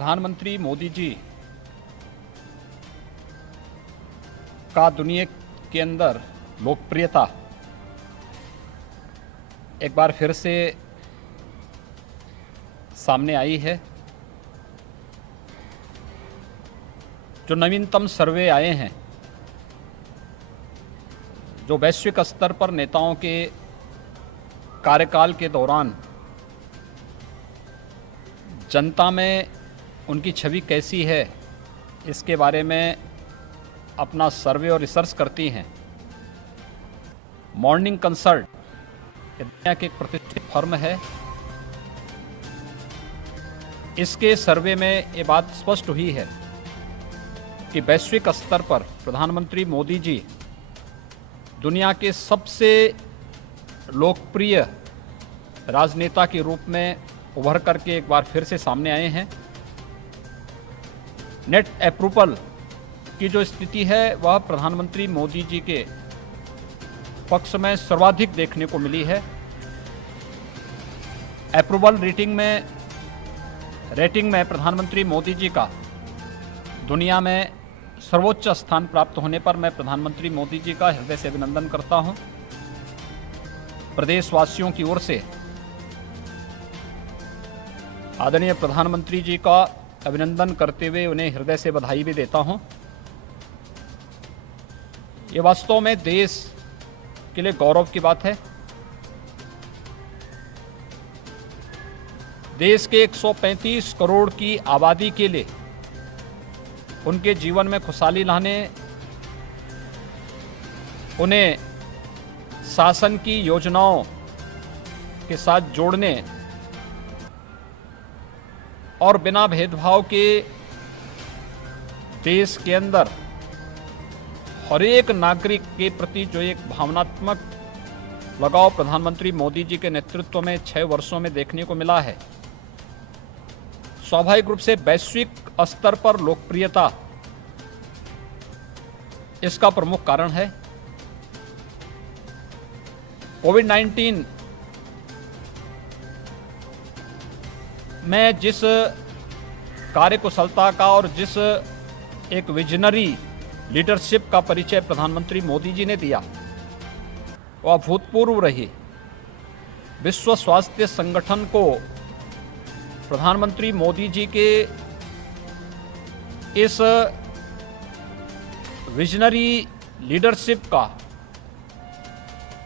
प्रधानमंत्री मोदी जी का दुनिया के अंदर लोकप्रियता एक बार फिर से सामने आई है। जो नवीनतम सर्वे आए हैं, जो वैश्विक स्तर पर नेताओं के कार्यकाल के दौरान जनता में उनकी छवि कैसी है, इसके बारे में अपना सर्वे और रिसर्च करती हैं। मॉर्निंग कंसल्ट दुनिया की एक प्रतिष्ठित फर्म है। इसके सर्वे में ये बात स्पष्ट हुई है कि वैश्विक स्तर पर प्रधानमंत्री मोदी जी दुनिया के सबसे लोकप्रिय राजनेता के रूप में उभर करके एक बार फिर से सामने आए हैं। नेट अप्रूवल की जो स्थिति है वह प्रधानमंत्री मोदी जी के पक्ष में सर्वाधिक देखने को मिली है। अप्रूवल रेटिंग में प्रधानमंत्री मोदी जी का दुनिया में सर्वोच्च स्थान प्राप्त होने पर मैं प्रधानमंत्री मोदी जी का हृदय से अभिनंदन करता हूं। प्रदेशवासियों की ओर से आदरणीय प्रधानमंत्री जी का अभिनंदन करते हुए उन्हें हृदय से बधाई भी देता हूं। ये वास्तव में देश के लिए गौरव की बात है। देश के 135 करोड़ की आबादी के लिए उनके जीवन में खुशहाली लाने, उन्हें शासन की योजनाओं के साथ जोड़ने और बिना भेदभाव के देश के अंदर हर एक नागरिक के प्रति जो एक भावनात्मक लगाव प्रधानमंत्री मोदी जी के नेतृत्व में 6 वर्षों में देखने को मिला है। स्वाभाविक रूप से वैश्विक स्तर पर लोकप्रियता इसका प्रमुख कारण है। कोविड-19 में जिस कार्यकुशलता का और जिस एक विजनरी लीडरशिप का परिचय प्रधानमंत्री मोदी जी ने दिया, वह अभूतपूर्व रही। विश्व स्वास्थ्य संगठन को प्रधानमंत्री मोदी जी के इस विजनरी लीडरशिप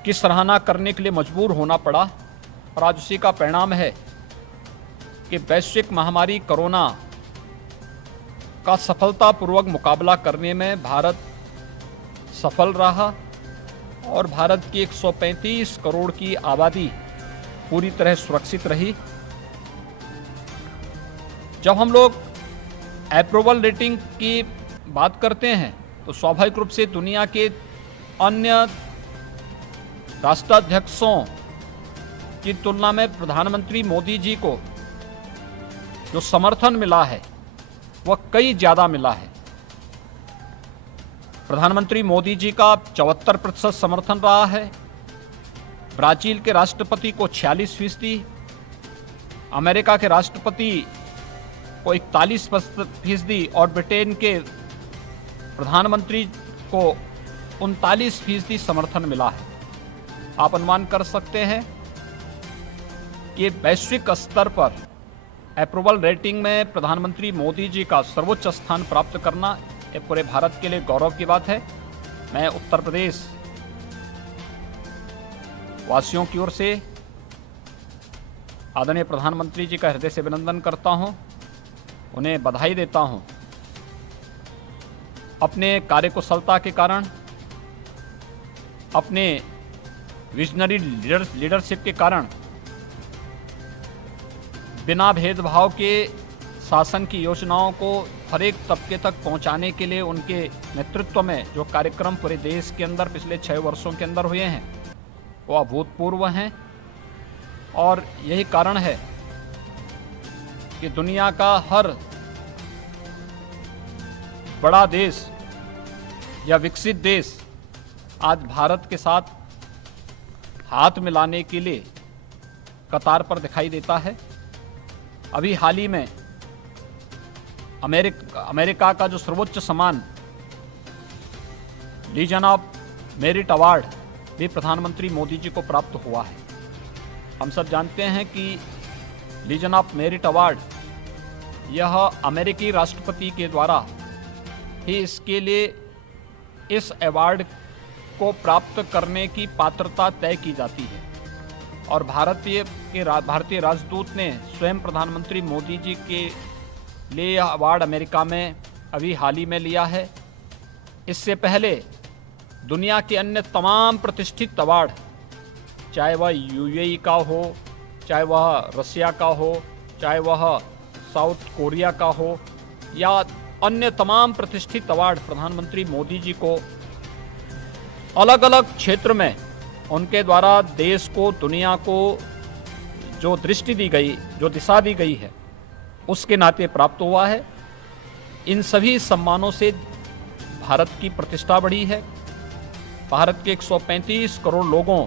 की सराहना करने के लिए मजबूर होना पड़ा और आज उसी का परिणाम है कि वैश्विक महामारी कोरोना का सफलतापूर्वक मुकाबला करने में भारत सफल रहा और भारत की 135 करोड़ की आबादी पूरी तरह सुरक्षित रही। जब हम लोग अप्रूवल रेटिंग की बात करते हैं तो स्वाभाविक रूप से दुनिया के अन्य राष्ट्राध्यक्षों की तुलना में प्रधानमंत्री मोदी जी को जो समर्थन मिला है वह कई ज्यादा मिला है। प्रधानमंत्री मोदी जी का 74% समर्थन रहा है। ब्राजील के राष्ट्रपति को 46%, अमेरिका के राष्ट्रपति को 41% और ब्रिटेन के प्रधानमंत्री को 39% समर्थन मिला है। आप अनुमान कर सकते हैं कि वैश्विक स्तर पर अप्रूवल रेटिंग में प्रधानमंत्री मोदी जी का सर्वोच्च स्थान प्राप्त करना ये पूरे भारत के लिए गौरव की बात है। मैं उत्तर प्रदेश वासियों की ओर से आदरणीय प्रधानमंत्री जी का हृदय से अभिनंदन करता हूं, उन्हें बधाई देता हूं। अपने कार्यकुशलता के कारण, अपने विजनरी लीडरशिप के कारण बिना भेदभाव के शासन की योजनाओं को हर एक तबके तक पहुंचाने के लिए उनके नेतृत्व में जो कार्यक्रम पूरे देश के अंदर पिछले 6 वर्षों के अंदर हुए हैं वो अभूतपूर्व हैं। और यही कारण है कि दुनिया का हर बड़ा देश या विकसित देश आज भारत के साथ हाथ मिलाने के लिए कतार पर दिखाई देता है। अभी हाल ही में अमेरिका का जो सर्वोच्च सम्मान लीजन ऑफ मेरिट अवार्ड भी प्रधानमंत्री मोदी जी को प्राप्त हुआ है। हम सब जानते हैं कि लीजन ऑफ मेरिट अवार्ड यह अमेरिकी राष्ट्रपति के द्वारा ही इसके लिए इस अवार्ड को प्राप्त करने की पात्रता तय की जाती है और भारतीय राजदूत ने स्वयं प्रधानमंत्री मोदी जी के लिए यह अवार्ड अमेरिका में अभी हाल ही में लिया है। इससे पहले दुनिया के अन्य तमाम प्रतिष्ठित अवार्ड, चाहे वह यूएई का हो, चाहे वह रसिया का हो, चाहे वह साउथ कोरिया का हो या अन्य तमाम प्रतिष्ठित अवार्ड, प्रधानमंत्री मोदी जी को अलग अलग क्षेत्र में उनके द्वारा देश को, दुनिया को जो दृष्टि दी गई, जो दिशा दी गई है, उसके नाते प्राप्त हुआ है। इन सभी सम्मानों से भारत की प्रतिष्ठा बढ़ी है, भारत के 135 करोड़ लोगों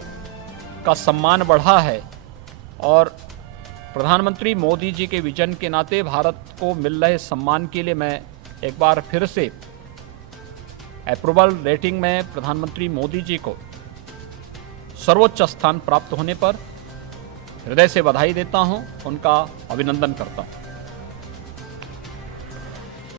का सम्मान बढ़ा है और प्रधानमंत्री मोदी जी के विजन के नाते भारत को मिल रहे सम्मान के लिए मैं एक बार फिर से अप्रूवल रेटिंग में प्रधानमंत्री मोदी जी को सर्वोच्च स्थान प्राप्त होने पर हृदय से बधाई देता हूं, उनका अभिनंदन करता हूं।